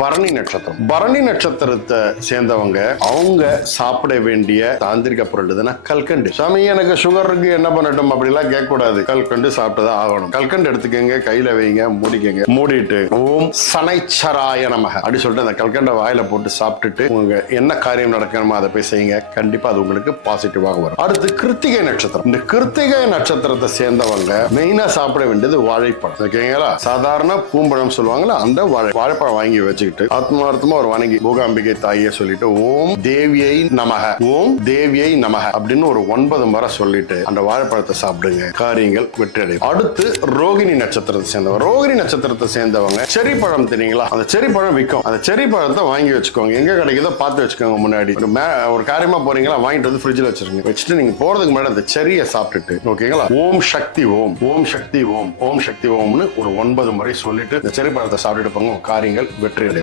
பரணி நட்சத்திரம். பரணி நட்சத்திரத்தை சேர்ந்தவங்க அவங்க சாப்பிட வேண்டிய தாந்திரிக பொருள் எதுனா கல்கண்டு. சாமி எனக்கு சுகர் இருக்கு என்ன பண்ணட்டும் அப்படிலாம் கேட்க கூடாது. கல்கண்டு சாப்பிட்டுதான் ஆகணும். கல்கண்டு எடுத்துக்கங்க, கையில வைங்க, மூடிக்கங்க. மூடிட்டு ஓம் சனைச்சராய நமக அப்படி சொல்லிட்டு அந்த கல்கண்டை வாயில போட்டு சாப்பிட்டுட்டு உங்க என்ன காரியம் நடக்கணுமோ அதை போய் செய்யுங்க. கண்டிப்பா அது உங்களுக்கு பாசிட்டிவாக வரும். அடுத்து கிருத்திகை நட்சத்திரம். இந்த கிருத்திகை நட்சத்திரத்தை சேர்ந்தவங்க மெயினா சாப்பிட வேண்டியது வாழைப்பழம். ஓகேங்களா? சாதாரண பூம்பழம் சொல்லுவாங்களா, அந்த வாழைப்பழம் வாங்கி வச்சுக்கிட்டு ஆத்மார்த்தமா ஒரு வணங்கி மூகாம்பிகை தாயே சொல்லிட்டு ஓம் தேவியை நமக, ஓம் தேவியை நமக அப்படின்னு ஒரு 9 முறை சொல்லிட்டு அந்த வாழைப்பழத்தை சாப்பிடுங்க. காரியங்கள் வெற்றி அடையும். அடுத்து ரோகிணி நட்சத்திரத்தை சேர்ந்தவங்க. ரோகிணி நட்சத்திரத்தை சேர்ந்தவங்க செரி பழம் தெரியுங்களா? அந்த செரி பழம் விற்கும். அந்த செரி பழத்தை வாங்கி வச்சுக்கோங்க. எங்க கிடைக்குதோ பார்த்து வச்சுக்கோங்க. முன்னாடி ஒரு காரியமா போறீங்களா, வாங்கிட்டு வந்து ஃப்ரிட்ஜில் வச்சிருங்க. வச்சுட்டு நீங்க போறதுக்கு முன்னாடி அந்த செரியை சாப்பிட்டுட்டு ஓகேங்களா, ஓம் சக்தி ஓம், ஓம் சக்தி ஓம், ஓம் சக்தி ஓம்னு ஒரு 9 முறை சொல்லிட்டு இந்த செரி பழத்தை சாப்பிட்டுட்டு போங்க. காரியங்கள் வெற்றி அடையும்.